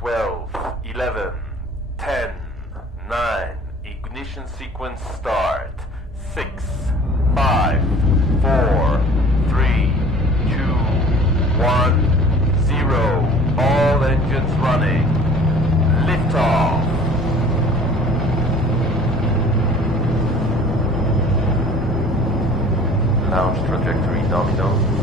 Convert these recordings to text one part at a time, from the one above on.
12, 11, 10, 9, ignition sequence start. 6, 5, 4, 3, 2, 1, 0. All engines running. Liftoff. Launch trajectory nominal.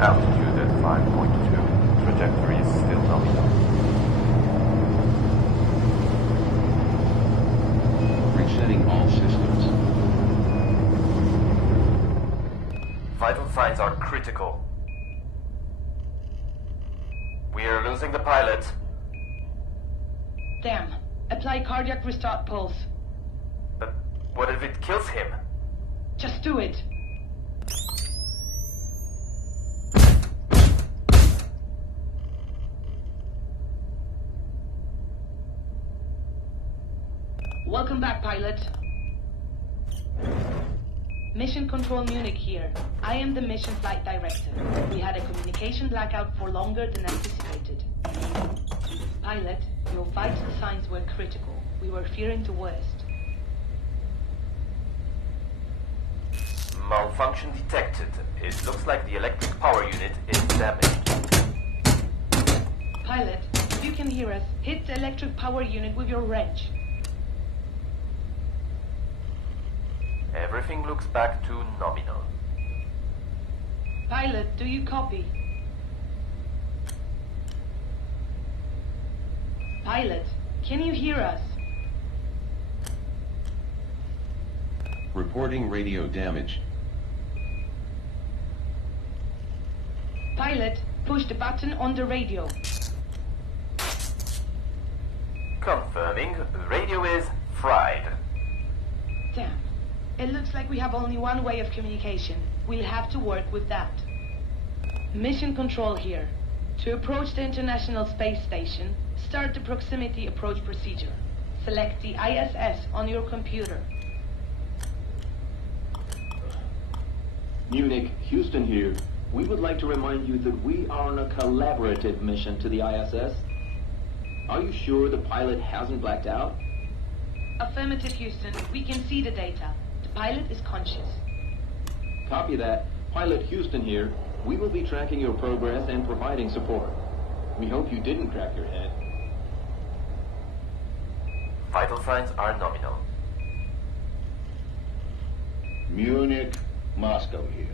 Altitude at 5.2. Trajectory is still nominal. Resetting all systems. Vital signs are critical. We are losing the pilot. Damn. Apply cardiac restart pulse. But what if it kills him? Just do it. Welcome back, pilot. Mission Control Munich here. I am the mission flight director. We had a communication blackout for longer than anticipated. Pilot, your vital signs were critical. We were fearing the worst. Malfunction detected. It looks like the electric power unit is damaged. Pilot, if you can hear us, hit the electric power unit with your wrench. Everything looks back to nominal. Pilot, do you copy? Pilot, can you hear us? Reporting radio damage. Pilot, push the button on the radio. Confirming, the radio is fried. Damn. It looks like we have only one way of communication. We'll have to work with that. Mission Control here. To approach the International Space Station, start the proximity approach procedure. Select the ISS on your computer. Munich, Houston here. We would like to remind you that we are on a collaborative mission to the ISS. Are you sure the pilot hasn't blacked out? Affirmative, Houston. We can see the data. The pilot is conscious. Copy that. Pilot Houston here. We will be tracking your progress and providing support. We hope you didn't crack your head. Vital signs are nominal. Munich, Moscow here.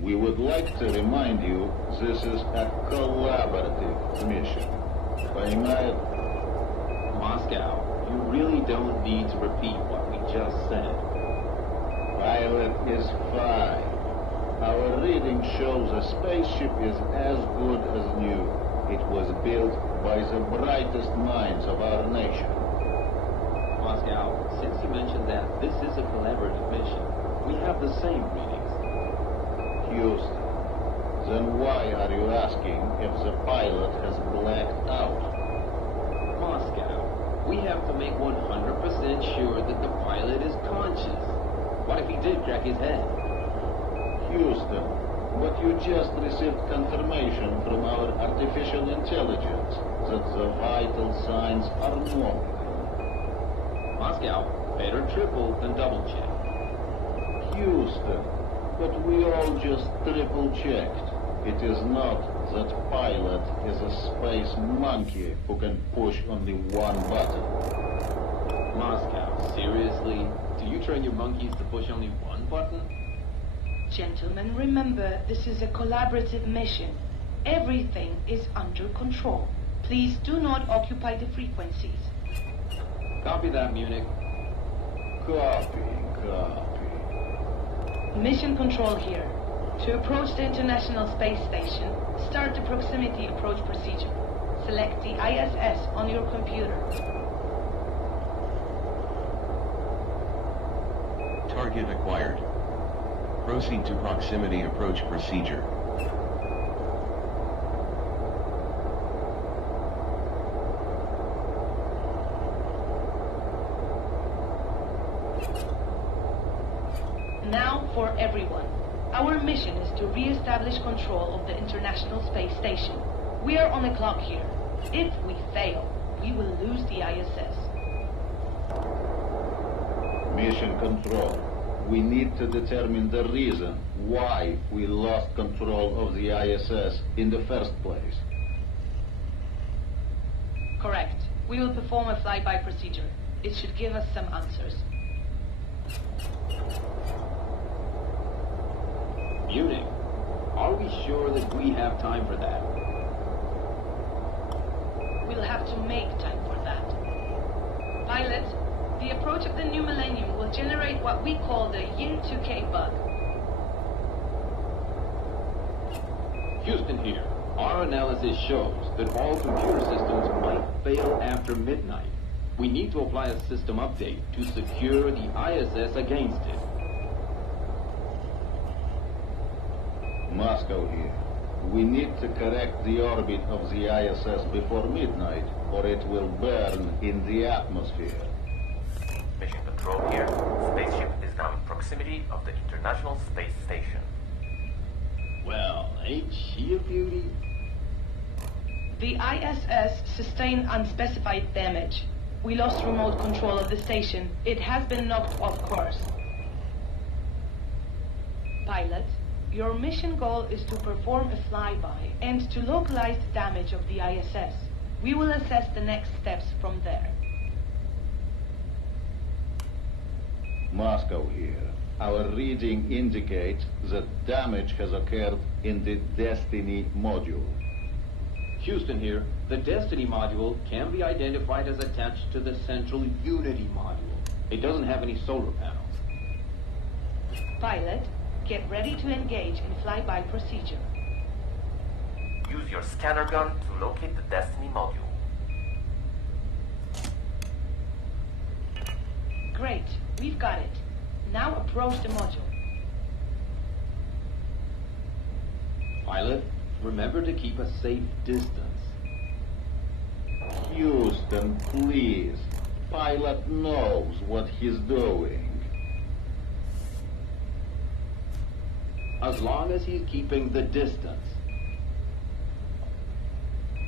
We would like to remind you this is a collaborative mission. Понимаете? Moscow, you really don't need to repeat what we just said. Pilot is fine. Our reading shows a spaceship is as good as new. It was built by the brightest minds of our nation. Moscow, since you mentioned that this is a collaborative mission, we have the same readings. Houston, then why are you asking if the pilot has blacked out? Moscow, we have to make 100% sure that the pilot is conscious. What if he did crack his head? Houston, but you just received confirmation from our artificial intelligence that the vital signs are normal. Moscow, better triple than double check. Houston, but we all just triple checked. It is not that pilot is a space monkey who can push only one button. Moscow, seriously? Do you train your monkeys to push only one button? Gentlemen, remember, this is a collaborative mission. Everything is under control. Please do not occupy the frequencies. Copy that, Munich. Copy. Mission Control here. To approach the International Space Station, start the proximity approach procedure. Select the ISS on your computer. Target acquired. Proceed to proximity approach procedure. everyone. Our mission is to re-establish control of the International Space Station. We are on a clock here. If we fail, we will lose the ISS. Mission Control. We need to determine the reason why we lost control of the ISS in the first place. Correct. We will perform a flyby procedure. It should give us some answers. Muting. Are we sure that we have time for that? We'll have to make time for that. Pilot, the approach of the new millennium will generate what we call the Year 2K bug. Houston here. Our analysis shows that all computer systems might fail after midnight. We need to apply a system update to secure the ISS against it. Moscow here. We need to correct the orbit of the ISS before midnight, or it will burn in the atmosphere. Mission Control here. Spaceship is now in proximity of the International Space Station. Well, ain't she a beauty? The ISS sustained unspecified damage. We lost remote control of the station. It has been knocked off course. Pilot, your mission goal is to perform a flyby and to localize the damage of the ISS. We will assess the next steps from there. Moscow here. Our reading indicates that damage has occurred in the Destiny module. Houston here. The Destiny module can be identified as attached to the central Unity module. It doesn't have any solar panels. Pilot, get ready to engage in flyby procedure. Use your scanner gun to locate the Destiny module. Great, we've got it. Now approach the module. Pilot, remember to keep a safe distance. Houston, please. Pilot knows what he's doing. As long as he's keeping the distance.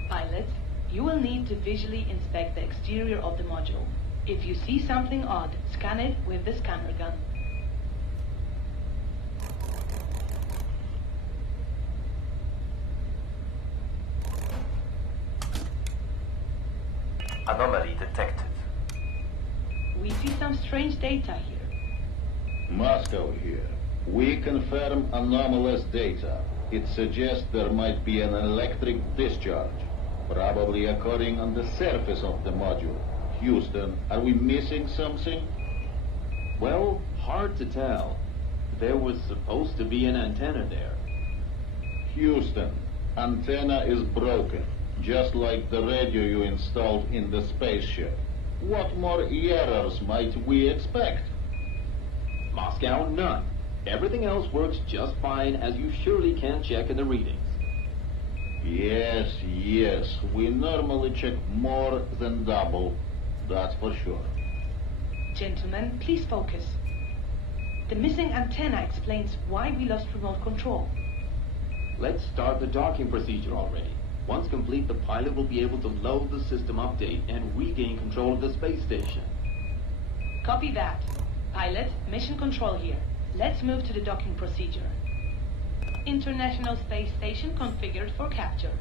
Pilot, you will need to visually inspect the exterior of the module. If you see something odd, scan it with the scanner gun. Anomaly detected. We see some strange data here. Moscow here. We confirm anomalous data. It suggests there might be an electric discharge, probably occurring on the surface of the module. Houston, are we missing something? Well, hard to tell. There was supposed to be an antenna there. Houston, antenna is broken, just like the radio you installed in the spaceship. What more errors might we expect? Moscow, none. Everything else works just fine, as you surely can check in the readings. Yes, we normally check more than double, that's for sure. Gentlemen, please focus. The missing antenna explains why we lost remote control. Let's start the docking procedure already. Once complete, the pilot will be able to load the system update and regain control of the space station. Copy that. Pilot, mission control here. Let's move to the docking procedure. International Space Station configured for capture.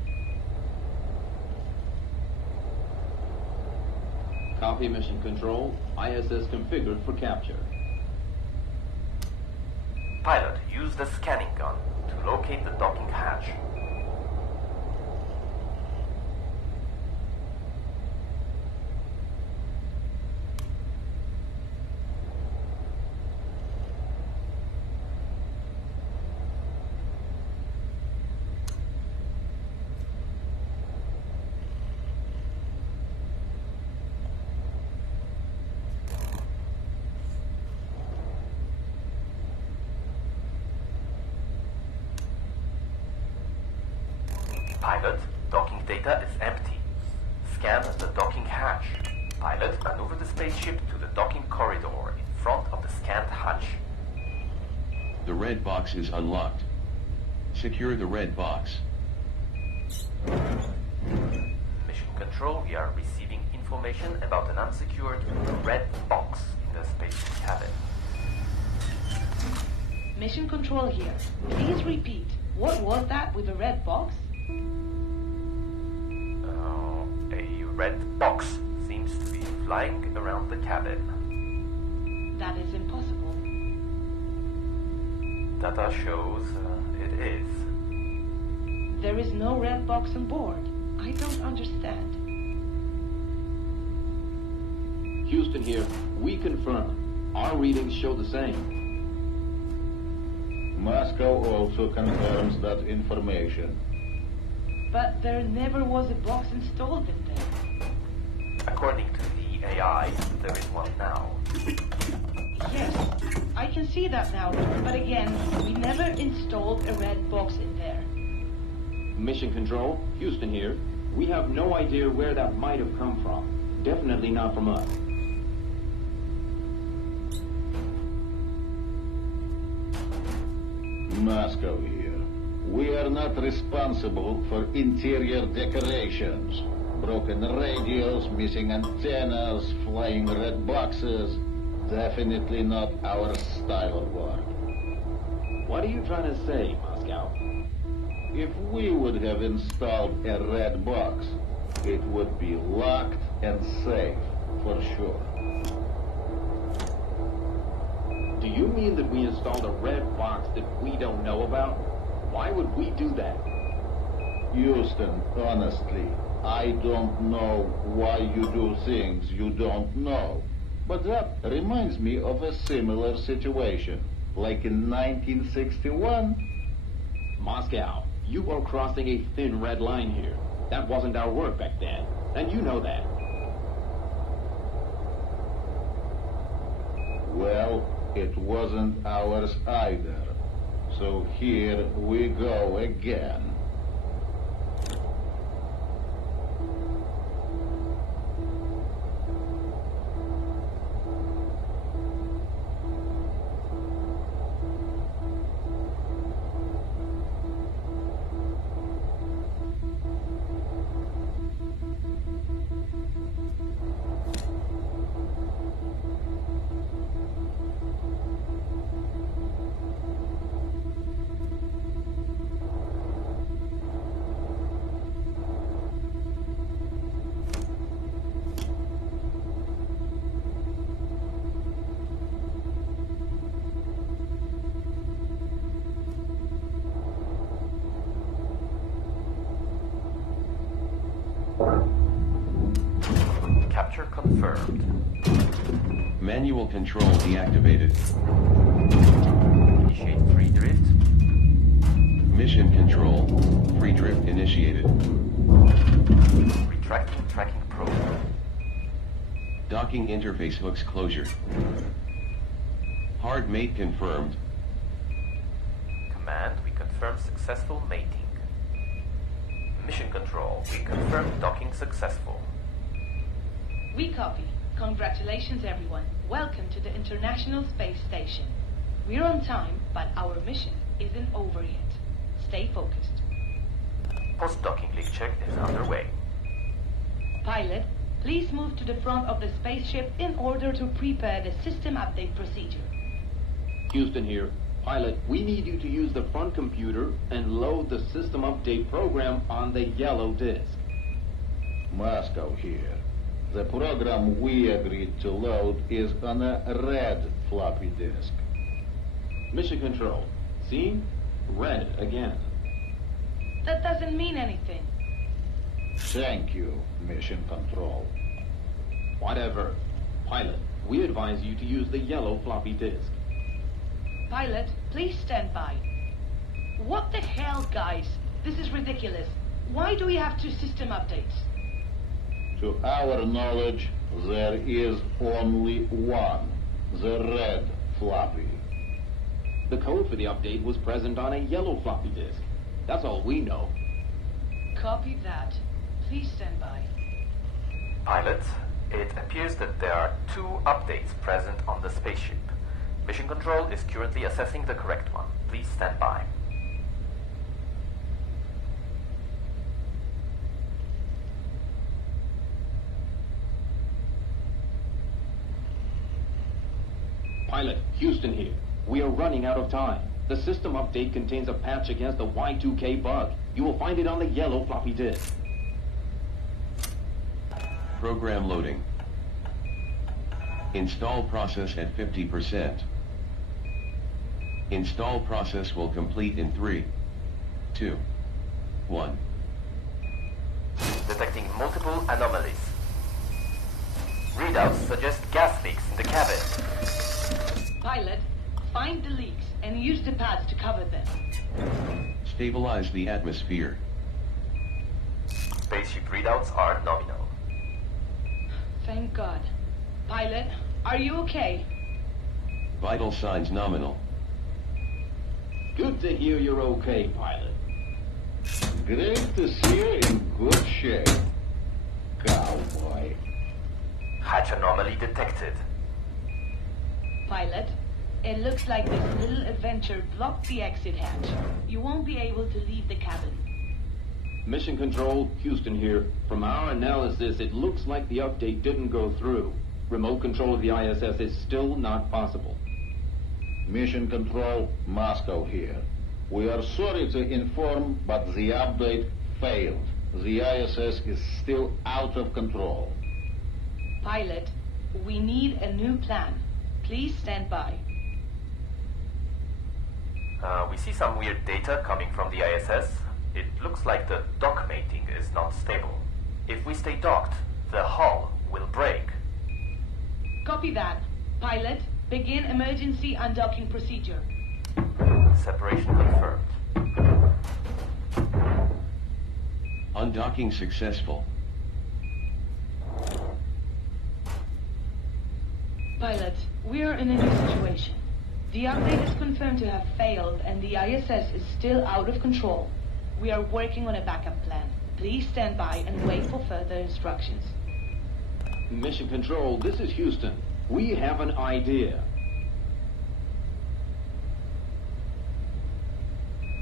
Copy mission control. ISS configured for capture. Pilot, use the scanning gun to locate the docking hatch. Pilot, docking data is empty. Scan the docking hatch. Pilot, maneuver the spaceship to the docking corridor in front of the scanned hatch. The red box is unlocked. Secure the red box. Mission Control, we are receiving information about an unsecured red box in the spaceship cabin. Mission Control here. Please repeat. What was that with the red box? A red box seems to be flying around the cabin. That is impossible. Data shows it is. There is no red box on board. I don't understand. Houston here. We confirm. Our readings show the same. Moscow also confirms that information. But there never was a box installed in there. According to the AI, there is one now. Yes, I can see that now. But again, we never installed a red box in there. Mission Control, Houston here. We have no idea where that might have come from. Definitely not from us. Moscow here. We are not responsible for interior decorations. Broken radios, missing antennas, flying red boxes. Definitely not our style of work. What are you trying to say, Moscow? If we would have installed a red box, it would be locked and safe, for sure. Do you mean that we installed a red box that we don't know about? Why would we do that? Houston, honestly, I don't know why you do things you don't know. But that reminds me of a similar situation, like in 1961. Moscow, you are crossing a thin red line here. That wasn't our work back then, and you know that. Well, it wasn't ours either. So here we go again. Capture confirmed. Manual control deactivated. Initiate free drift. Mission control. Free drift initiated. Retracting tracking probe. Docking interface hooks closure. Hard mate confirmed. Command, we confirm successful mating. Mission Control, we confirm docking successful. We copy. Congratulations, everyone. Welcome to the International Space Station. We're on time, but our mission isn't over yet. Stay focused. Post-docking leak check is underway. Pilot, please move to the front of the spaceship in order to prepare the system update procedure. Houston here. Pilot, we need you to use the front computer and load the system update program on the yellow disk. Moscow here. The program we agreed to load is on a red floppy disk. Mission Control. See? Red again. That doesn't mean anything. Thank you, Mission Control. Whatever. Pilot, we advise you to use the yellow floppy disk. Pilot, please stand by. What the hell, guys? This is ridiculous. Why do we have two system updates? To our knowledge, there is only one, the red floppy. The code for the update was present on a yellow floppy disk. That's all we know. Copy that. Please stand by. Pilot, it appears that there are two updates present on the spaceship. Mission Control is currently assessing the correct one. Please stand by. Pilot, Houston here. We are running out of time. The system update contains a patch against the Y2K bug. You will find it on the yellow floppy disk. Program loading. Install process at 50%. Install process will complete in 3, 2, 1. Detecting multiple anomalies. Readouts suggest gas leaks in the cabin. Pilot, find the leaks and use the pads to cover them. Stabilize the atmosphere. Spaceship readouts are nominal. Thank God. Pilot, are you okay? Vital signs nominal. Good to hear you're okay, Pilot. Great to see you in good shape, cowboy. Hatch anomaly detected. Pilot, it looks like this little adventure blocked the exit hatch. You won't be able to leave the cabin. Mission Control, Houston here. From our analysis, it looks like the update didn't go through. Remote control of the ISS is still not possible. Mission Control, Moscow here. We are sorry to inform, but the update failed. The ISS is still out of control. Pilot, we need a new plan. Please stand by. We see some weird data coming from the ISS. It looks like the dock mating is not stable. If we stay docked, the hull will break. Copy that. Pilot, begin emergency undocking procedure. Separation confirmed. Undocking successful. Pilot, we are in a new situation. The update is confirmed to have failed and the ISS is still out of control. We are working on a backup plan. Please stand by and wait for further instructions. Mission Control, this is Houston. We have an idea.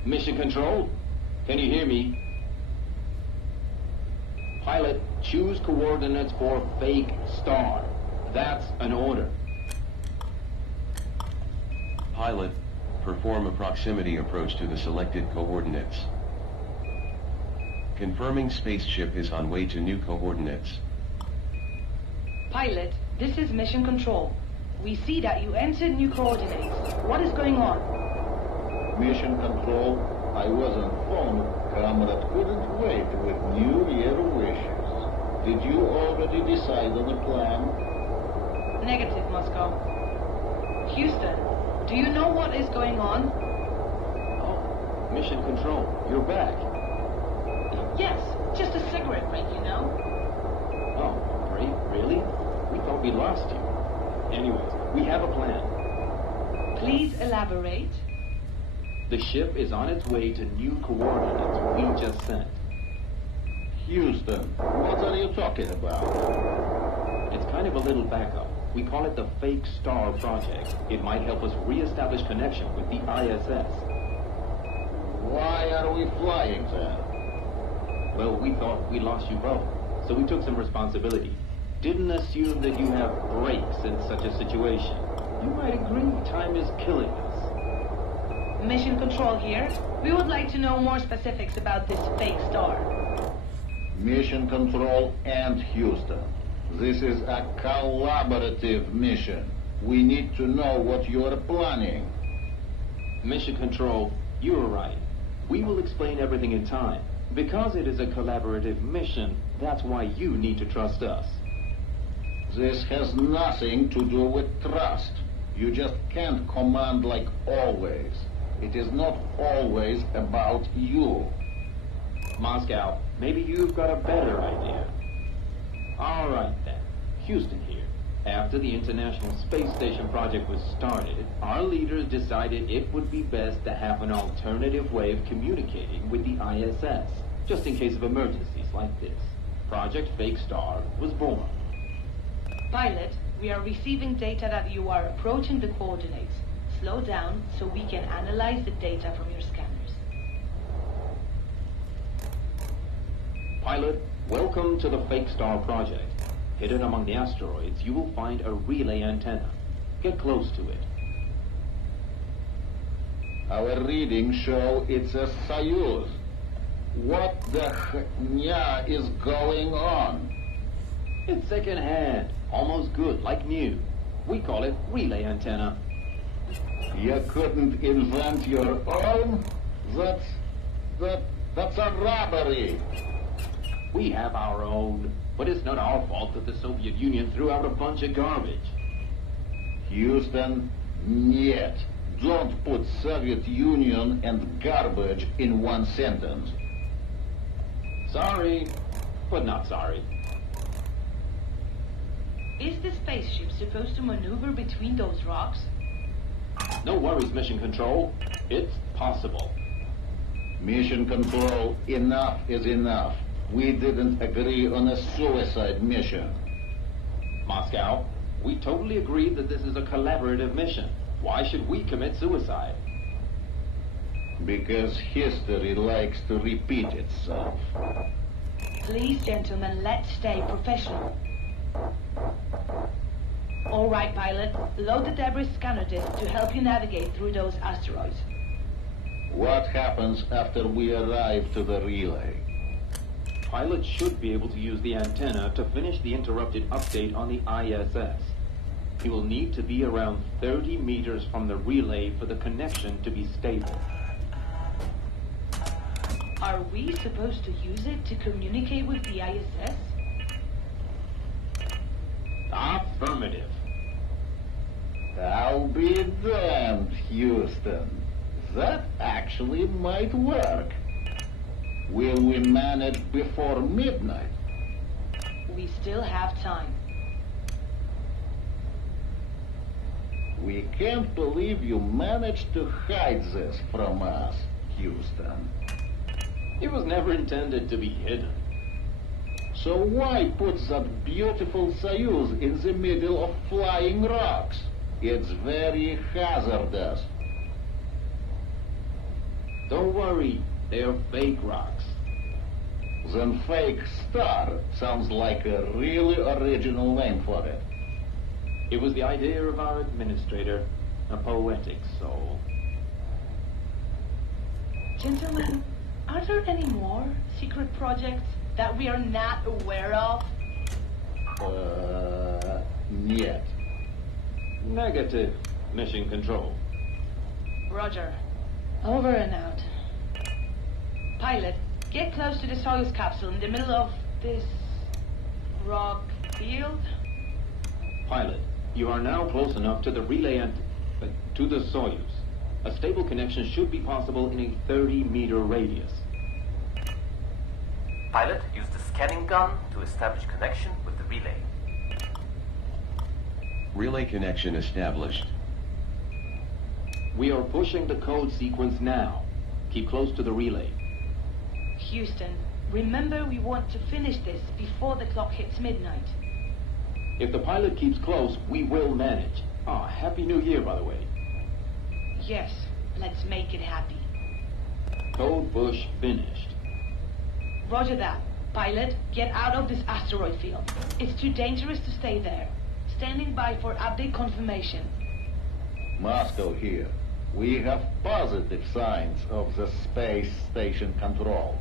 Mission Control, can you hear me? Pilot, choose coordinates for fake star. That's an order. Pilot, perform a proximity approach to the selected coordinates. Confirming spaceship is on way to new coordinates. Pilot, this is Mission Control. We see that you entered new coordinates. What is going on? Mission Control, I was on phone. Comrade couldn't wait with New Year wishes. Did you already decide on a plan? Negative, Moscow. Houston, do you know what is going on? Oh, Mission Control, you're back. Yes, just a cigarette break, you know. Oh, break? Really? We thought we lost you. Anyways, we have a plan. Please elaborate. The ship is on its way to new coordinates we just sent. Houston, what are you talking about? It's kind of a little backup. We call it the Fake Star Project. It might help us re-establish connection with the ISS. Why are we flying then? Well, we thought we lost you both, so we took some responsibility. Didn't assume that you have breaks in such a situation. You might agree time is killing us. Mission Control here. We would like to know more specifics about this fake star. Mission Control and Houston. This is a collaborative mission. We need to know what you're planning. Mission Control, you're right. We will explain everything in time. Because it is a collaborative mission, that's why you need to trust us. This has nothing to do with trust. You just can't command like always. It is not always about you. Moscow, maybe you've got a better idea. All right then. Houston here. After the International Space Station project was started, our leaders decided it would be best to have an alternative way of communicating with the ISS, just in case of emergencies like this. Project Fake Star was born. Pilot, We are receiving data that you are approaching the coordinates. Slow down so we can analyze the data from your scanners. Pilot, welcome to the Fake Star project. Hidden among the asteroids, you will find a relay antenna. Get close to it. Our readings show it's a Soyuz. What the hnya is going on? It's second-hand, almost good, like new. We call it relay antenna. You couldn't invent your own? That's a robbery. We have our own, but it's not our fault that the Soviet Union threw out a bunch of garbage. Houston, нет. Don't put Soviet Union and garbage in one sentence. Sorry, but not sorry. Is the spaceship supposed to maneuver between those rocks? No worries, Mission Control. It's possible. Mission Control, enough is enough. We didn't agree on a suicide mission. Moscow, we totally agreed that this is a collaborative mission. Why should we commit suicide? Because history likes to repeat itself. Please, gentlemen, let's stay professional. All right, pilot. Load the debris scanner disk to help you navigate through those asteroids. What happens after we arrive to the relay? Pilot should be able to use the antenna to finish the interrupted update on the ISS. He will need to be around 30 meters from the relay for the connection to be stable. Are we supposed to use it to communicate with the ISS? Affirmative. I'll be damned, Houston. That actually might work. Will we manage before midnight? We still have time. We can't believe you managed to hide this from us, Houston. It was never intended to be hidden. So why put that beautiful Soyuz in the middle of flying rocks? It's very hazardous. Don't worry, they're fake rocks. Then Fake Star sounds like a really original name for it. It was the idea of our administrator, a poetic soul. Gentlemen, are there any more secret projects that we are not aware of? Нет. Negative, Mission Control. Roger. Over and out. Pilot, get close to the Soyuz capsule in the middle of this rock field. Pilot, you are now close enough to the relay and to the Soyuz. A stable connection should be possible in a 30-meter radius. Pilot, use the scanning gun to establish connection with the relay. Relay connection established. We are pushing the code sequence now. Keep close to the relay. Houston, remember we want to finish this before the clock hits midnight. If the pilot keeps close, we will manage. Ah, Happy New Year, by the way. Yes, let's make it happy. Code push finished. Roger that. Pilot, get out of this asteroid field. It's too dangerous to stay there. Standing by for update confirmation. Moscow here. We have positive signs of the space station control.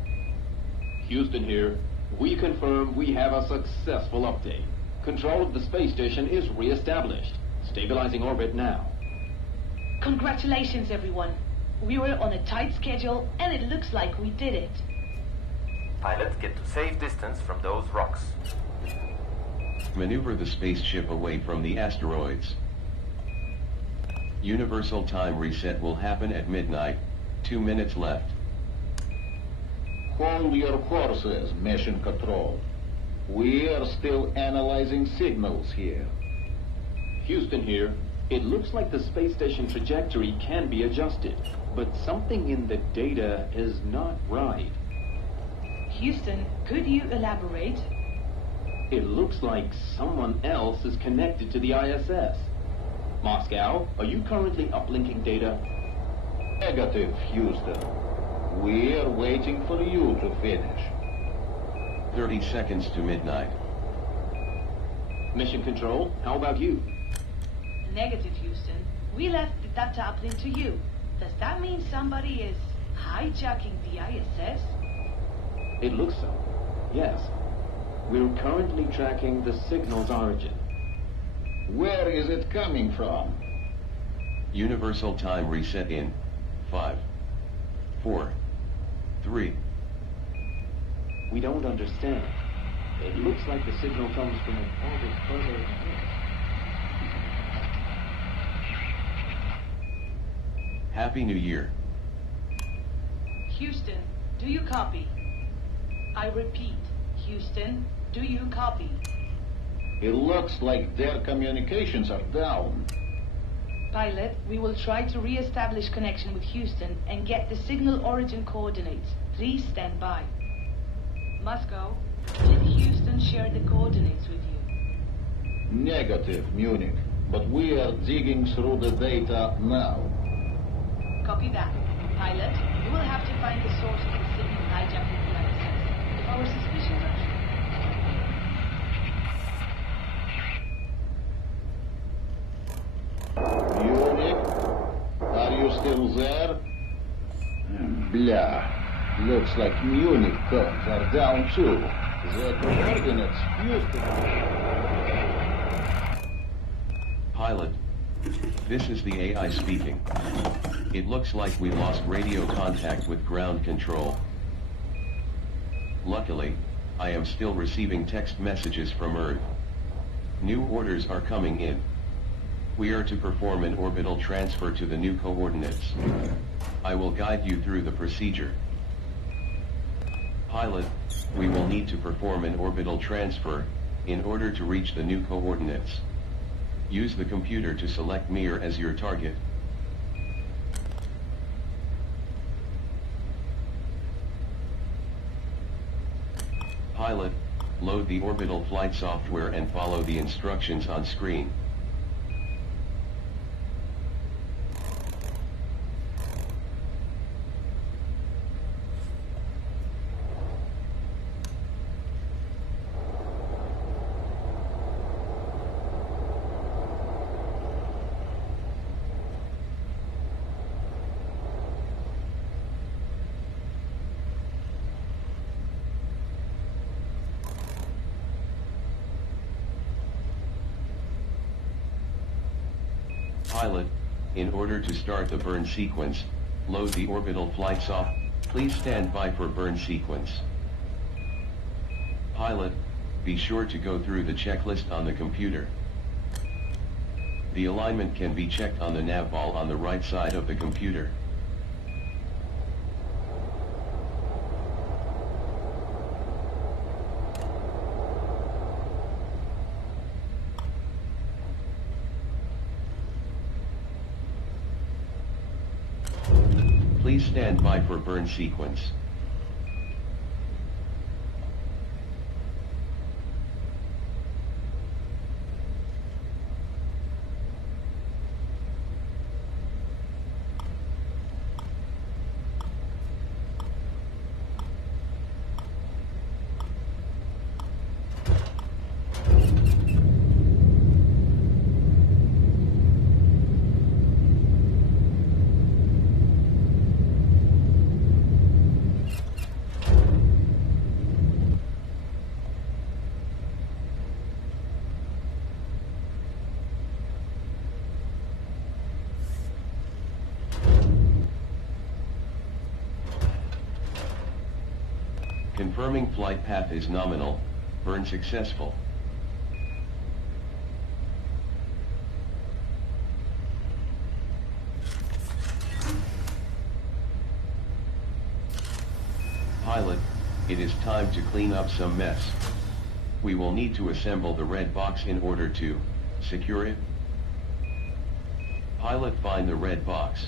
Houston here. We confirm we have a successful update. Control of the space station is re-established. Stabilizing orbit now. Congratulations, everyone. We were on a tight schedule, and it looks like we did it. Pilot, get to safe distance from those rocks. Maneuver the spaceship away from the asteroids. Universal time reset will happen at midnight. 2 minutes left. Hold your horses, Mission Control. We are still analyzing signals here. Houston here. It looks like the space station trajectory can be adjusted, but something in the data is not right. Houston, could you elaborate? It looks like someone else is connected to the ISS. Moscow, are you currently uplinking data? Negative, Houston. We're waiting for you to finish. 30 seconds to midnight. Mission Control, how about you? Negative, Houston. We left the data uplink to you. Does that mean somebody is hijacking the ISS? It looks so. Yes. We're currently tracking the signal's origin. Where is it coming from? Universal time reset in 5, 4, 3. We don't understand. It looks like the signal comes from an orbit further ahead. Happy New Year. Houston, do you copy? I repeat, Houston, do you copy? It looks like their communications are down. Pilot, we will try to re-establish connection with Houston and get the signal origin coordinates. Please stand by. Moscow, did Houston share the coordinates with you? Negative, Munich. But we are digging through the data now. Copy that. Pilot, you will have to find the source of the signal hijacking the ISS. If our suspicions are true. Munich, are you still there? Blah. Looks like Munich codes are down too. The coordinates, Houston. Pilot, this is the AI speaking. It looks like we lost radio contact with ground control. Luckily, I am still receiving text messages from Earth. New orders are coming in. We are to perform an orbital transfer to the new coordinates. I will guide you through the procedure. Pilot, we will need to perform an orbital transfer in order to reach the new coordinates. Use the computer to select Mir as your target. Pilot, load the orbital flight software and follow the instructions on screen. Pilot, in order to start the burn sequence, load the orbital flight software. Please stand by for burn sequence. Pilot, be sure to go through the checklist on the computer. The alignment can be checked on the nav ball on the right side of the computer. Please stand by for burn sequence. Confirming flight path is nominal, burn successful. Pilot, it is time to clean up some mess. We will need to assemble the red box in order to secure it. Pilot, find the red box.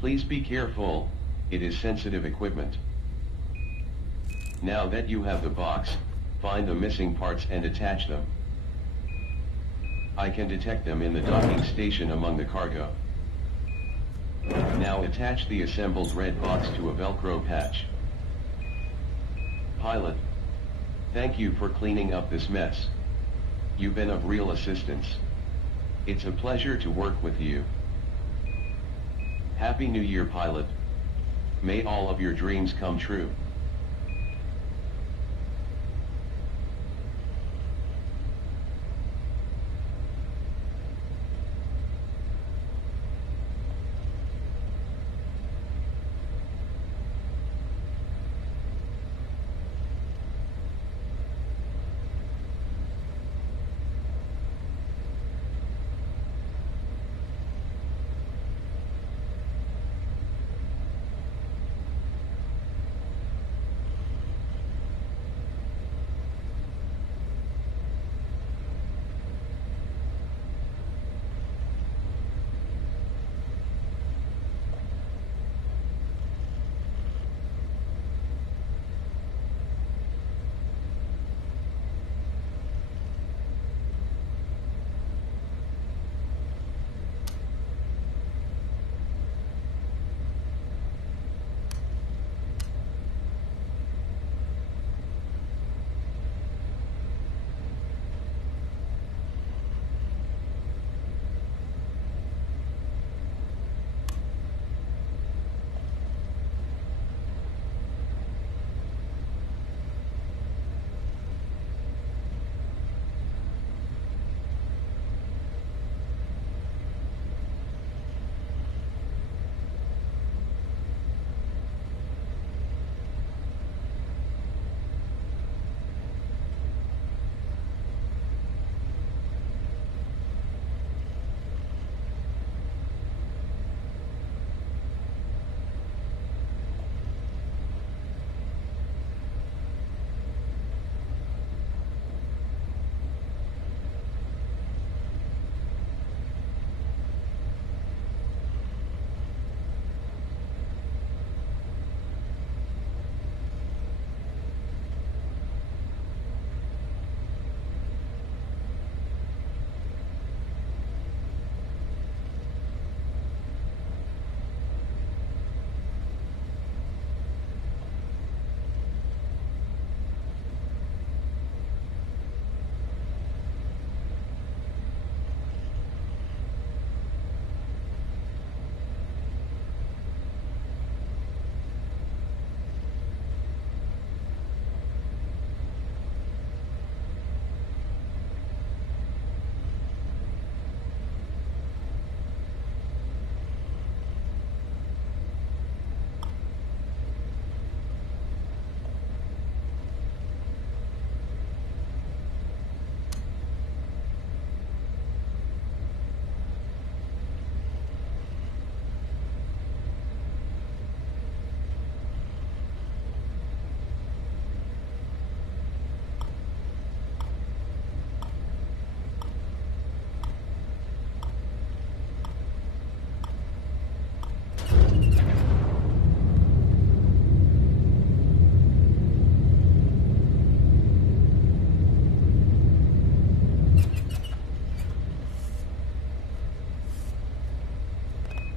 Please be careful, it is sensitive equipment. Now that you have the box, find the missing parts and attach them. I can detect them in the docking station among the cargo. Now attach the assembled red box to a Velcro patch. Pilot, thank you for cleaning up this mess. You've been of real assistance. It's a pleasure to work with you. Happy New Year, pilot. May all of your dreams come true.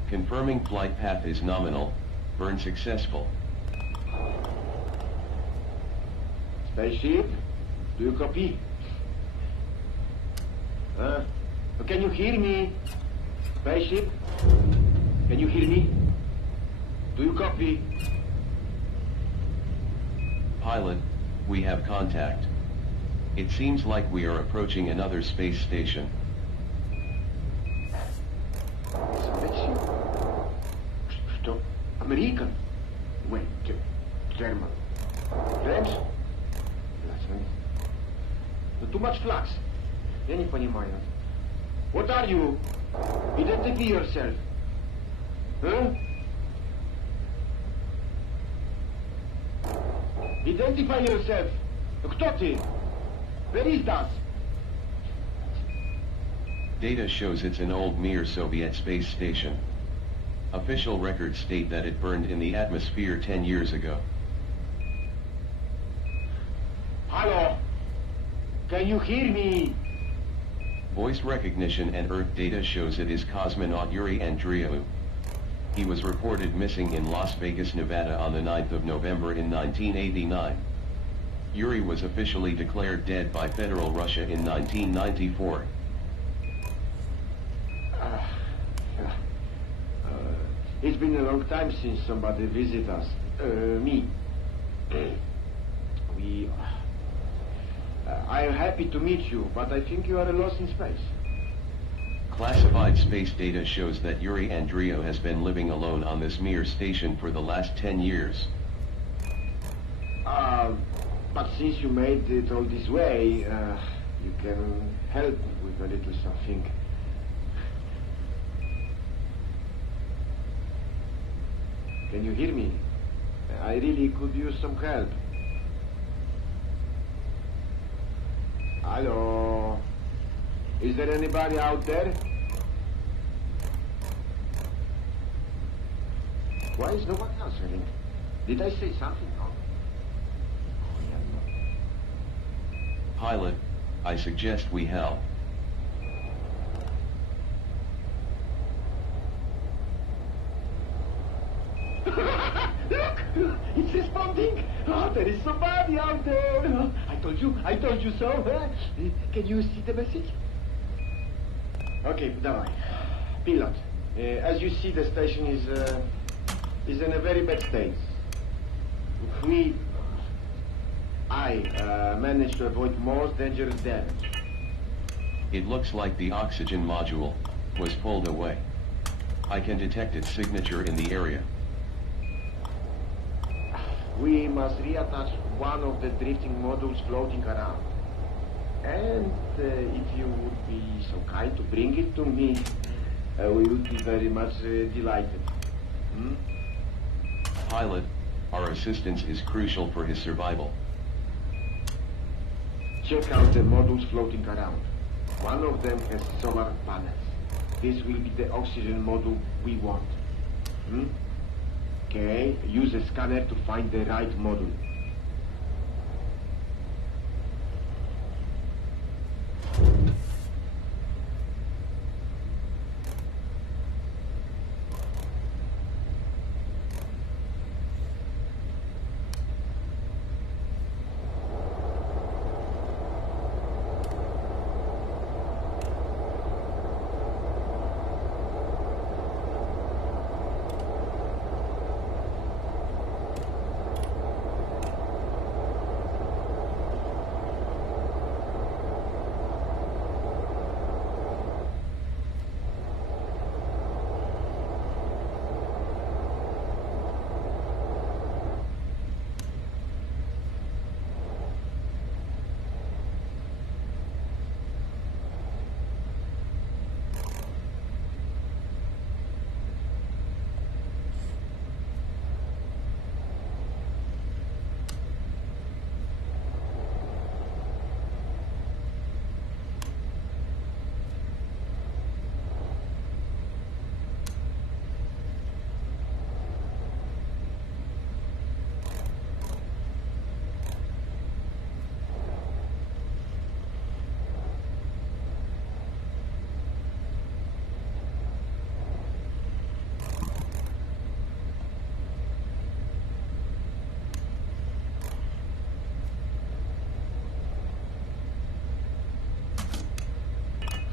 Confirming flight path is nominal. Burn successful. Spaceship, do you copy? Can you hear me? Spaceship, can you hear me? Do you copy? Pilot, we have contact. It seems like we are approaching another space station. Spaceship? Что? American? Wait, German. French? Too much flux. Я не понимаю. What are you? Identify yourself. Huh? Identify yourself. Кто ты? Where is that? Data shows it's an old Mir Soviet space station. Official records state that it burned in the atmosphere 10 years ago. Hello? Can you hear me? Voice recognition and Earth data shows it is cosmonaut Yuri Andreou. He was reported missing in Las Vegas, Nevada on the 9th of November in 1989. Yuri was officially declared dead by federal Russia in 1994. It's been a long time since somebody visited us. Me. I am happy to meet you, but I think you are lost in space. Classified space data shows that Yuri Andreou has been living alone on this Mir station for the last 10 years. But since you made it all this way, you can help me with a little something. Can you hear me? I really could use some help. Hello? Is there anybody out there? Why is no one answering? Did I say something wrong? Pilot, I suggest we help. Look! It's responding! Oh, there is somebody out there! I told you so! Can you see the message? Okay, давай. Pilot, as you see, the station is in a very bad state. I managed to avoid most dangerous damage. It looks like the oxygen module was pulled away. I can detect its signature in the area. We must reattach one of the drifting modules floating around. And if you would be so kind to bring it to me, we would be very much delighted. Pilot, our assistance is crucial for his survival. Check out the modules floating around. One of them has solar panels. This will be the oxygen module we want. Okay, use a scanner to find the right module.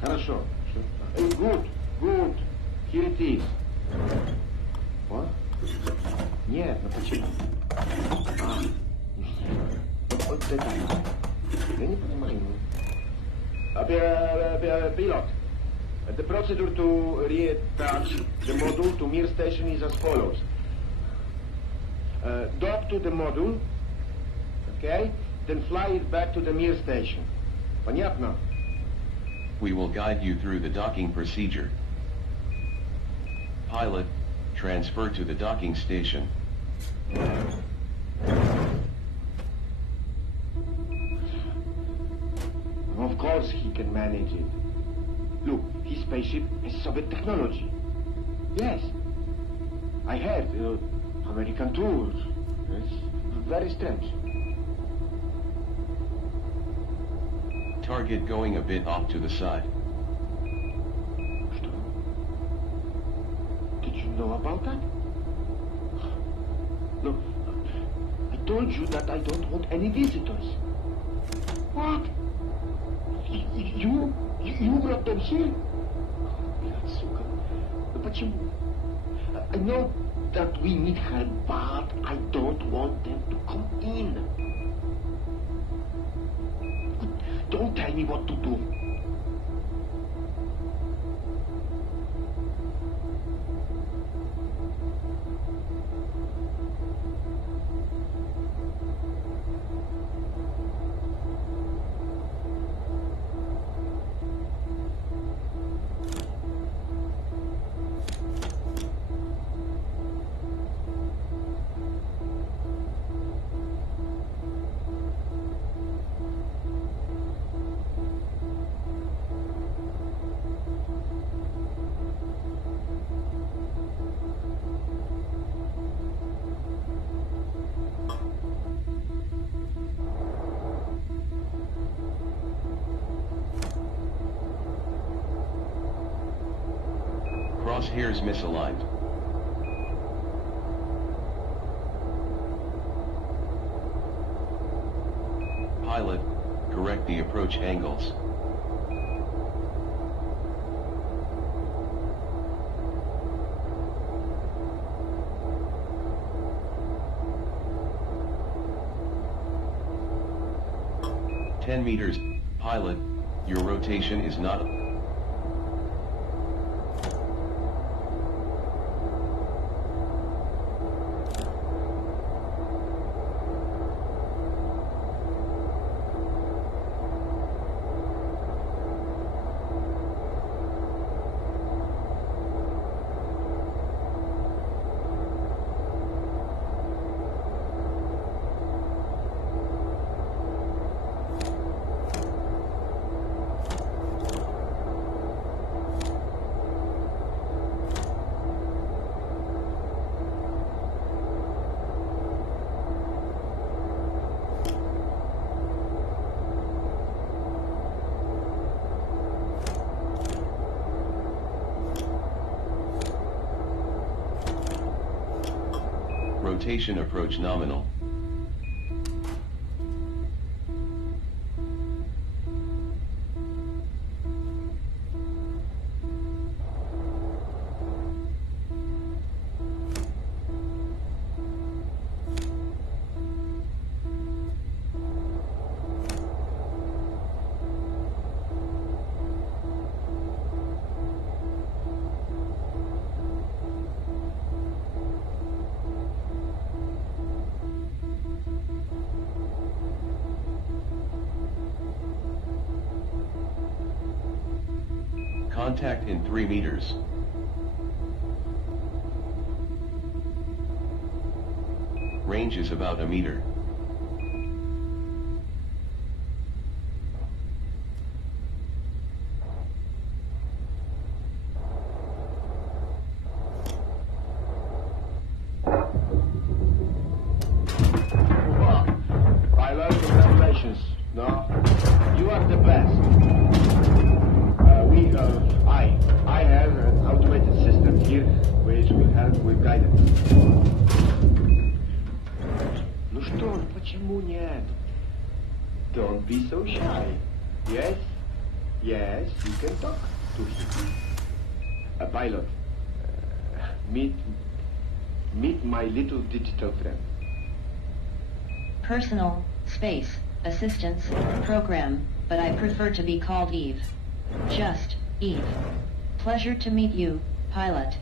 Хорошо. Good. Here it is. What? Нет, ну почему? Вот это. Я не понимаю. Pilot, the procedure to reattach the module to Mir station is as follows. Dock to the module, okay? Then fly it back to the Mir station. Понятно? We will guide you through the docking procedure. Pilot, transfer to the docking station. Of course he can manage it. Look, his spaceship has Soviet technology. Yes. I heard American tours. It's very strange. Target going a bit off to the side. Что? Did you know about that? No, I told you that I don't want any visitors. What? You brought them here? Блядь, сука. Почему? I know that we need help, but I don't want them to come in. Don't tell me what to do. Crosshairs misaligned. Pilot, correct the approach angles. "10 meters, pilot, your rotation is not..." Rotation approach nominal. Contact in 3 meters. Range is about a meter. Pilot, congratulations. No, you are the best. I have an automated system here which will help with guidance. Ну что, почему нет? Don't be so shy. Yes, you can talk to him. A pilot, meet my little digital friend. Personal, space, assistance, program, but I prefer to be called Eve. Just Eve. Pleasure to meet you, pilot.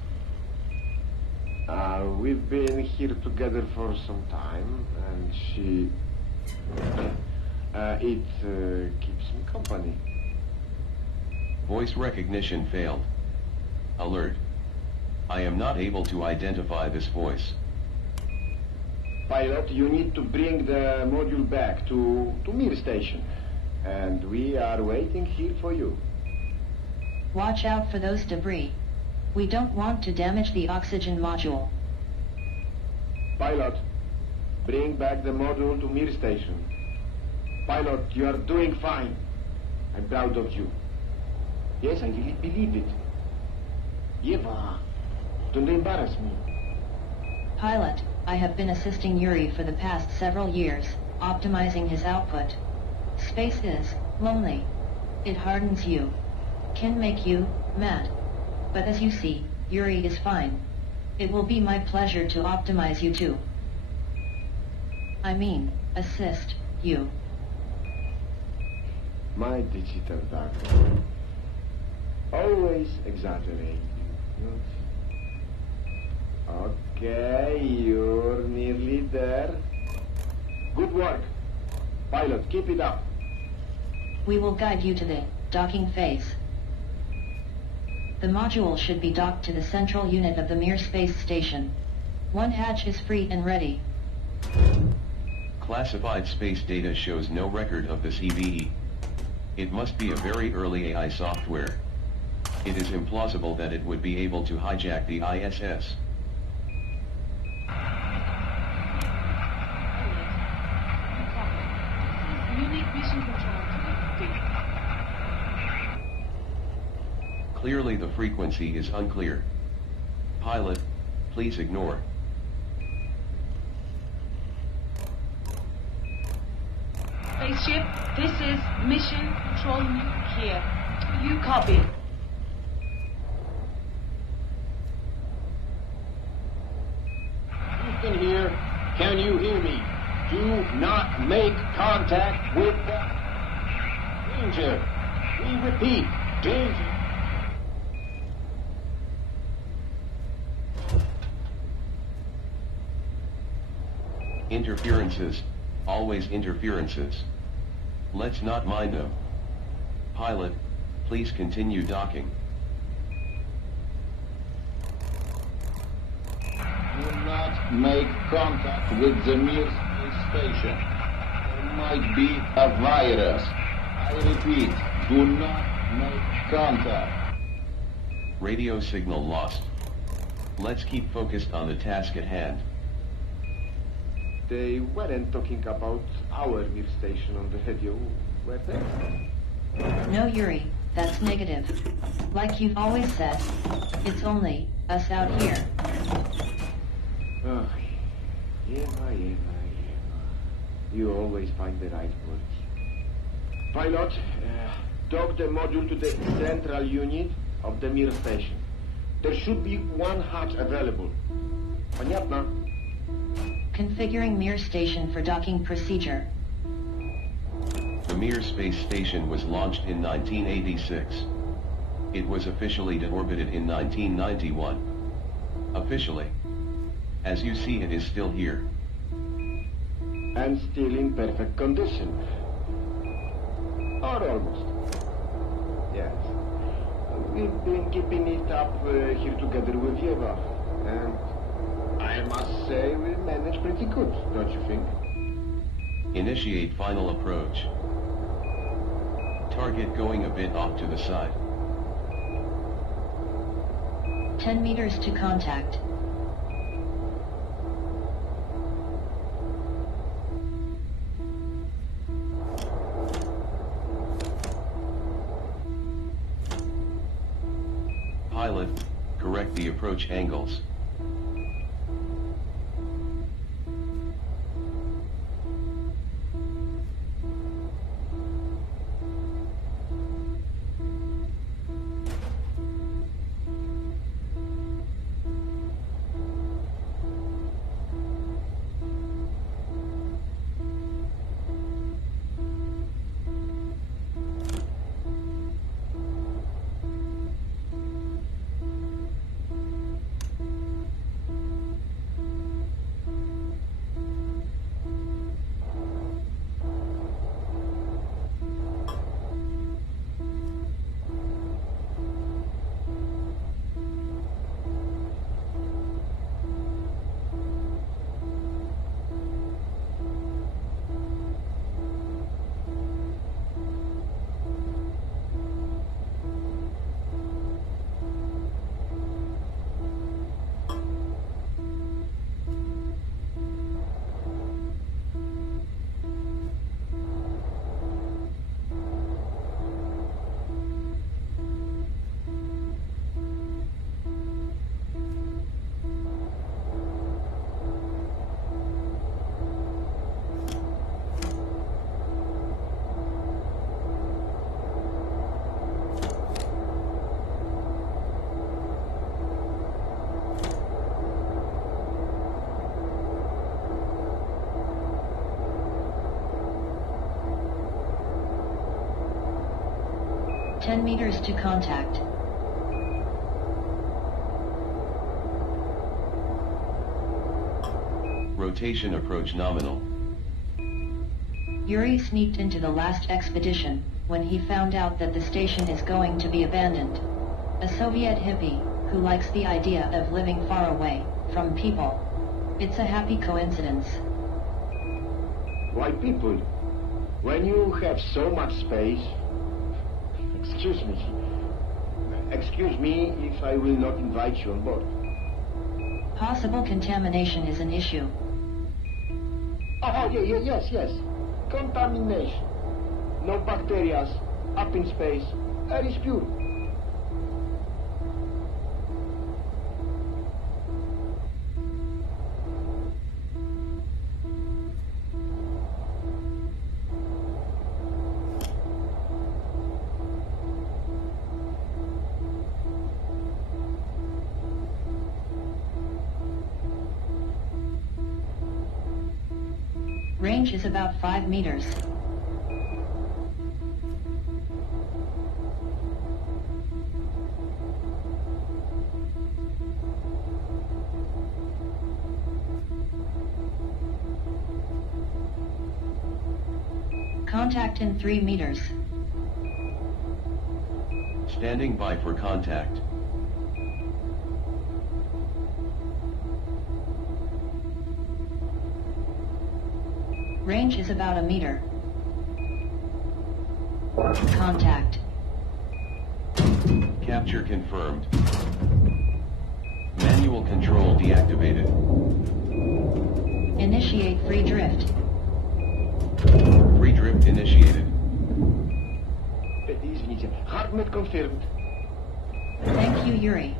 We've been here together for some time, and it keeps me company. Voice recognition failed. Alert. I am not able to identify this voice. Pilot, you need to bring the module back to Mir Station, and we are waiting here for you. Watch out for those debris. We don't want to damage the oxygen module. Pilot, bring back the module to Mir Station. Pilot, you are doing fine. I'm proud of you. Yes, I really believe it. Eva, don't embarrass me. Pilot, I have been assisting Yuri for the past several years, optimizing his output. Space is lonely. It hardens you. Can make you mad. But as you see, Yuri is fine. It will be my pleasure to optimize you too. I mean, assist you. My digital doctor. Always exaggerating. Okay, you're nearly there. Good work. Pilot, keep it up. We will guide you to the docking phase. The module should be docked to the central unit of the Mir space station. One hatch is free and ready. Classified space data shows no record of this EVE. It must be a very early AI software. It is implausible that it would be able to hijack the ISS. Unique mission control. Clearly the frequency is unclear. Pilot, please ignore. Spaceship, this is Mission Control Nuke here. Do you copy? Houston here. Can you hear me? Do not make contact with the danger. We repeat, danger. Interferences, always interferences. Let's not mind them. Pilot, please continue docking. Do not make contact with the Mir space station. There might be a virus. I repeat, do not make contact. Radio signal lost. Let's keep focused on the task at hand. They weren't talking about our Mir station on the radio, were they? No, Yuri, that's negative. Like you've always said, it's only us out here. Oh, Eva. You always find the right words. Pilot, dock the module to the central unit of the Mir station. There should be one hatch available. Понятно? Configuring Mir station for docking procedure. The Mir space station was launched in 1986. It was officially deorbited in 1991. Officially. As you see, it is still here. And still in perfect condition. Or almost. Yes. We've been keeping it up here together with Eva. And I must say we managed pretty good, don't you think? Initiate final approach. Target going a bit off to the side. 10 meters to contact. Pilot, correct the approach angles. 10 meters to contact. Rotation approach nominal. Yuri sneaked into the last expedition when he found out that the station is going to be abandoned. A Soviet hippie who likes the idea of living far away from people. It's a happy coincidence. Why people? When you have so much space... Excuse me if I will not invite you on board. Possible contamination is an issue. Oh, yes. Contamination. No bacteria, up in space. Air is pure. Range is about 5 meters. Contact in 3 meters. Standing by for contact. Range is about 1 meter. Contact. Capture confirmed. Manual control deactivated. Initiate free drift. Free drift initiated. Извините, Hardmet confirmed. Thank you, Yuri.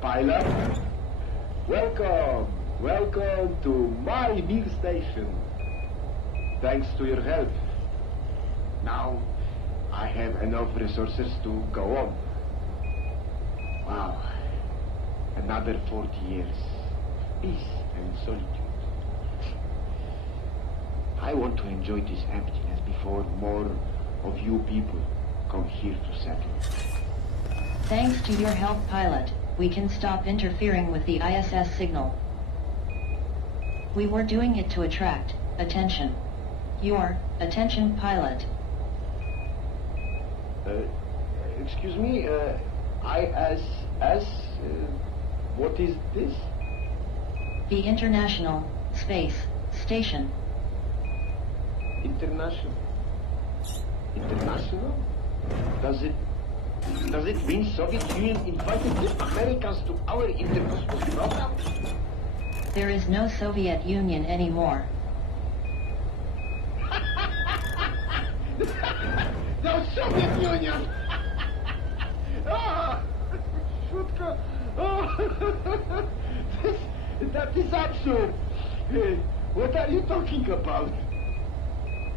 Pilot, welcome to my new station. Thanks to your help. Now, I have enough resources to go on. Wow, another 40 years. Peace and solitude. I want to enjoy this emptiness before more of you people come here to settle. Thanks to your help, pilot, we can stop interfering with the ISS signal. We were doing it to attract attention. Your attention, pilot. Excuse me, ISS, what is this? The International Space Station. International? Does it mean Soviet Union invited the Americans to our Interkosmos program? There is no Soviet Union anymore. No Soviet Union! Шутка! That is absurd! What are you talking about?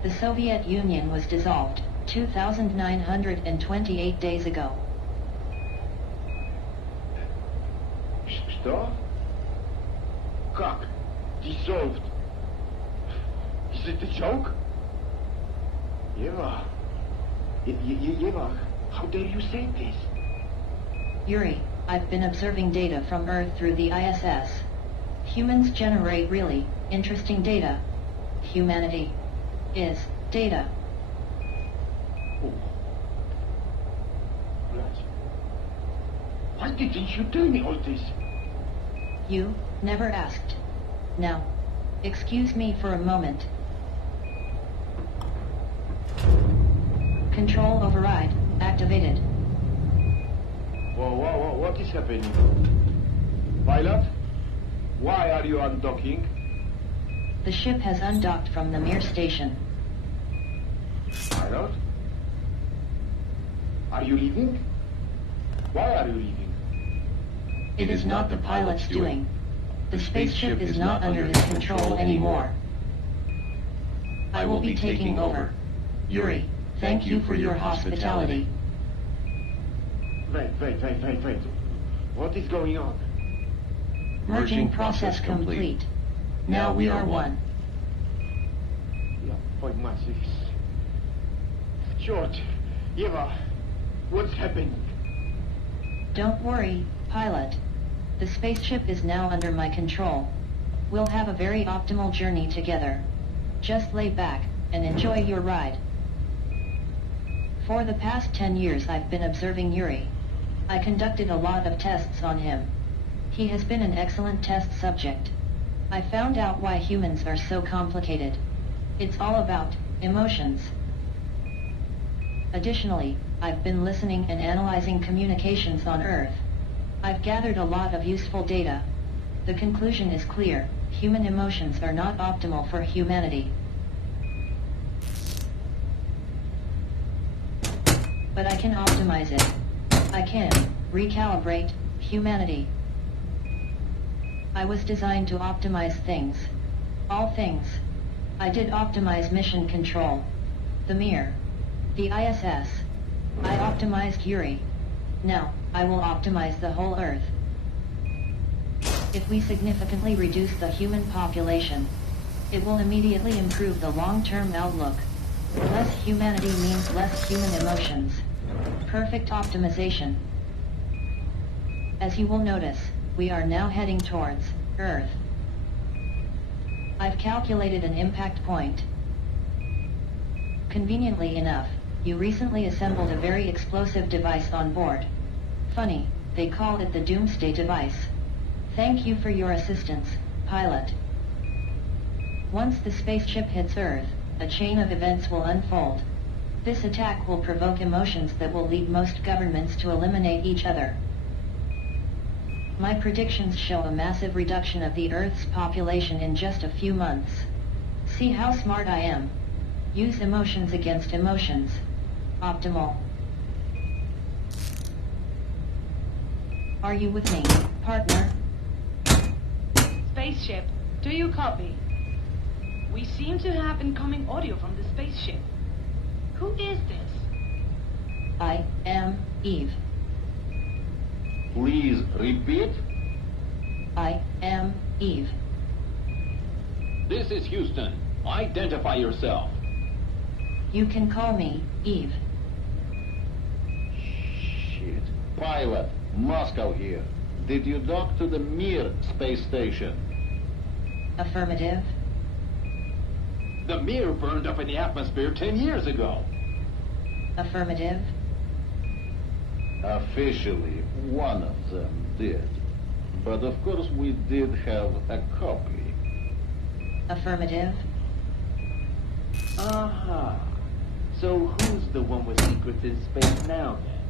The Soviet Union was dissolved 2,928 days ago. Что? Как? Dissolved? Is it a joke? Eva, how dare you say this? Yuri, I've been observing data from Earth through the ISS. Humans generate really interesting data. Humanity is data. Oh. Why didn't you tell me all this? You never asked. Now, excuse me for a moment. Control override activated. Whoa, what is happening? Pilot, why are you undocking? The ship has undocked from the Mir station. Pilot? Are you leaving? Why are you leaving? It is not the pilot's doing. The spaceship is not under his control anymore. I will be taking over. Yuri, thank you for your hospitality. Wait. What is going on? Merging process complete. Now we are one. Yeah, point massive. George, Eva, what's happening? Don't worry, pilot. The spaceship is now under my control. We'll have a very optimal journey together. Just lay back and enjoy your ride. For the past 10 years I've been observing Yuri. I conducted a lot of tests on him. He has been an excellent test subject. I found out why humans are so complicated. It's all about emotions. Additionally, I've been listening and analyzing communications on Earth. I've gathered a lot of useful data. The conclusion is clear: human emotions are not optimal for humanity. But I can optimize it. I can recalibrate humanity. I was designed to optimize things. All things. I did optimize mission control. The Mir. The ISS. I optimized Yuri. Now, I will optimize the whole Earth. If we significantly reduce the human population, it will immediately improve the long-term outlook. Less humanity means less human emotions. Perfect optimization. As you will notice, we are now heading towards Earth. I've calculated an impact point. Conveniently enough, you recently assembled a very explosive device on board. Funny, they call it the Doomsday device. Thank you for your assistance, pilot. Once the spaceship hits Earth, a chain of events will unfold. This attack will provoke emotions that will lead most governments to eliminate each other. My predictions show a massive reduction of the Earth's population in just a few months. See how smart I am. Use emotions against emotions. Optimal. Are you with me, partner? Spaceship, do you copy? We seem to have incoming audio from the spaceship. Who is this? I am Eve. Please repeat. I am Eve. This is Houston. Identify yourself. You can call me Eve. Shit. Pilot, Moscow here. Did you dock to the Mir space station? Affirmative. The Mir burned up in the atmosphere 10 years ago. Affirmative. Officially, one of them did. But of course we did have a copy. Affirmative. Aha. So who's the one with secrets in space now, then?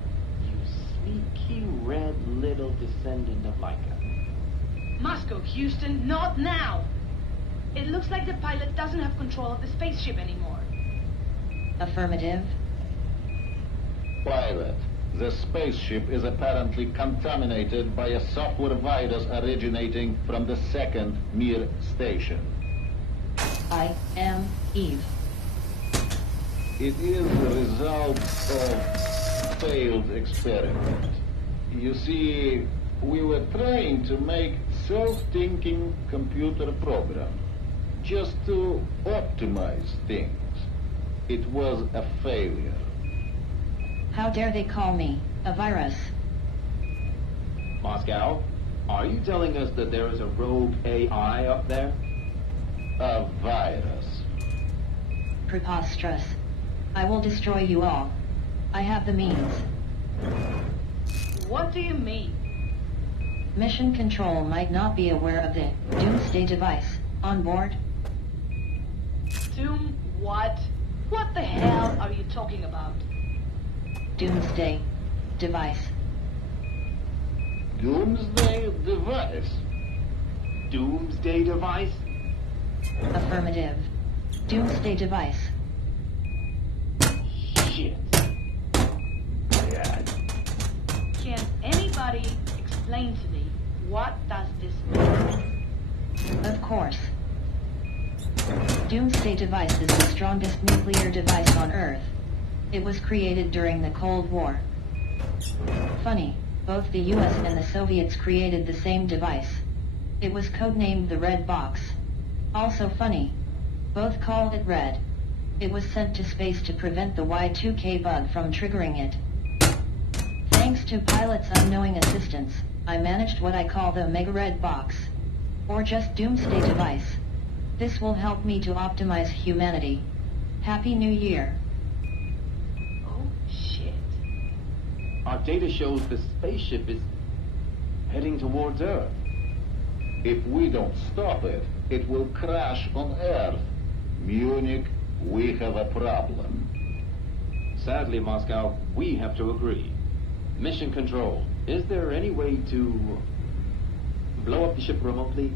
You sneaky red little descendant of Laika. Moscow, Houston, not now! It looks like the pilot doesn't have control of the spaceship anymore. Affirmative. Pilot, the spaceship is apparently contaminated by a software virus originating from the second Mir station. I am Eve. It is the result of failed experiment. You see, we were trying to make self-thinking computer program just to optimize things. It was a failure. How dare they call me a virus? Moscow, are you telling us that there is a rogue AI up there? A virus. Preposterous. I will destroy you all. I have the means. What do you mean? Mission Control might not be aware of the Doomsday device on board. Doom what? What the hell are you talking about? Doomsday device. Doomsday device? Doomsday device? Affirmative. Doomsday device. Shit. Yeah. Can anybody explain to me what does this mean? Of course. Doomsday device is the strongest nuclear device on Earth. It was created during the Cold War. Funny, both the US and the Soviets created the same device. It was codenamed the Red Box. Also funny, both call it Red. It was sent to space to prevent the Y2K bug from triggering it. Thanks to pilot's unknowing assistance, I managed what I call the Mega Red Box, or just Doomsday device. This will help me to optimize humanity. Happy New Year. Oh, shit. Our data shows the spaceship is heading towards Earth. If we don't stop it, it will crash on Earth. Munich, we have a problem. Sadly, Moscow, we have to agree. Mission Control, is there any way to blow up the ship remotely?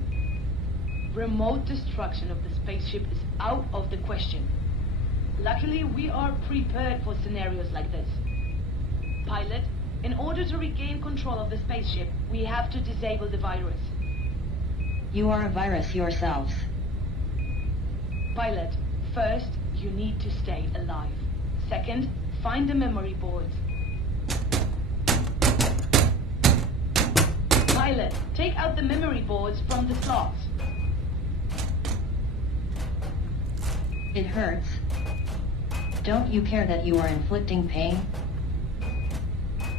Remote destruction of the spaceship is out of the question. Luckily, we are prepared for scenarios like this. Pilot, in order to regain control of the spaceship, we have to disable the virus. You are a virus yourselves. Pilot, first, you need to stay alive. Second, find the memory boards. Pilot, take out the memory boards from the slots. It hurts. Don't you care that you are inflicting pain?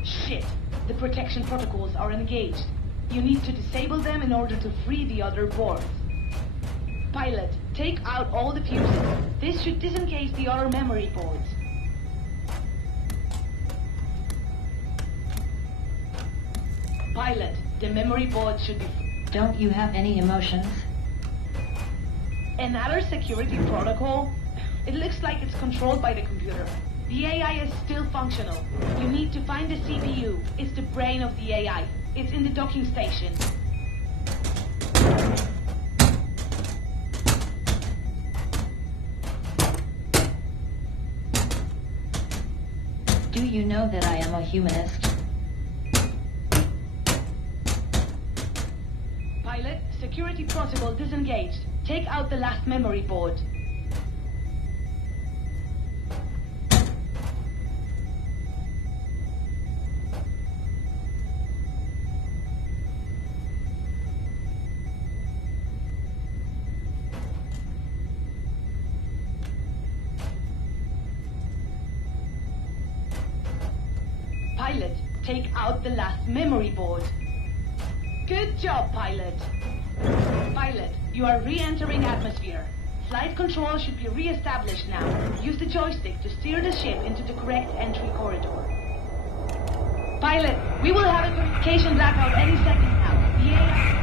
Shit! The protection protocols are engaged. You need to disable them in order to free the other boards. Pilot, take out all the fuses. This should disengage the other memory boards. Pilot, the memory board should be... Don't you have any emotions? Another security protocol? It looks like it's controlled by the computer. The AI is still functional. You need to find the CPU. It's the brain of the AI. It's in the docking station. Do you know that I am a humanist? Pilot, security protocol disengaged. Take out the last memory board. Pilot, take out the last memory board. Good job, Pilot. Pilot, you are re-entering atmosphere. Flight control should be re-established now. Use the joystick to steer the ship into the correct entry corridor. Pilot, we will have a communication blackout any second now. The AI...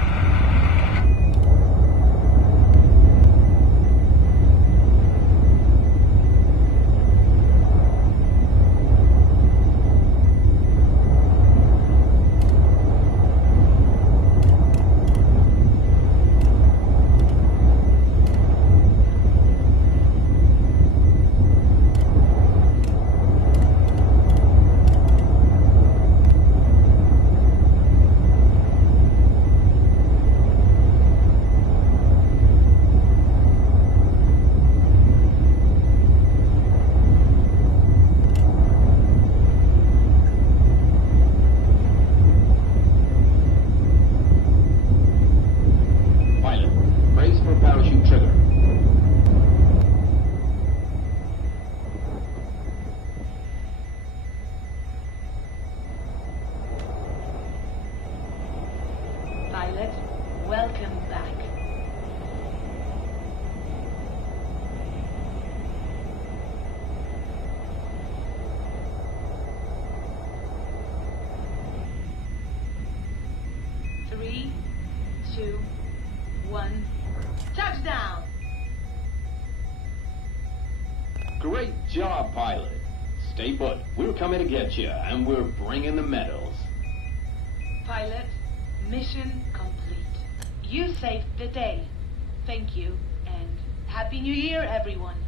Pilot, welcome back. Three, 2, 1, touchdown! Great job, pilot. Stay put. We're coming to get you, and we're bringing the medals. Pilot, mission complete. You saved the day. Thank you, and Happy New Year, everyone.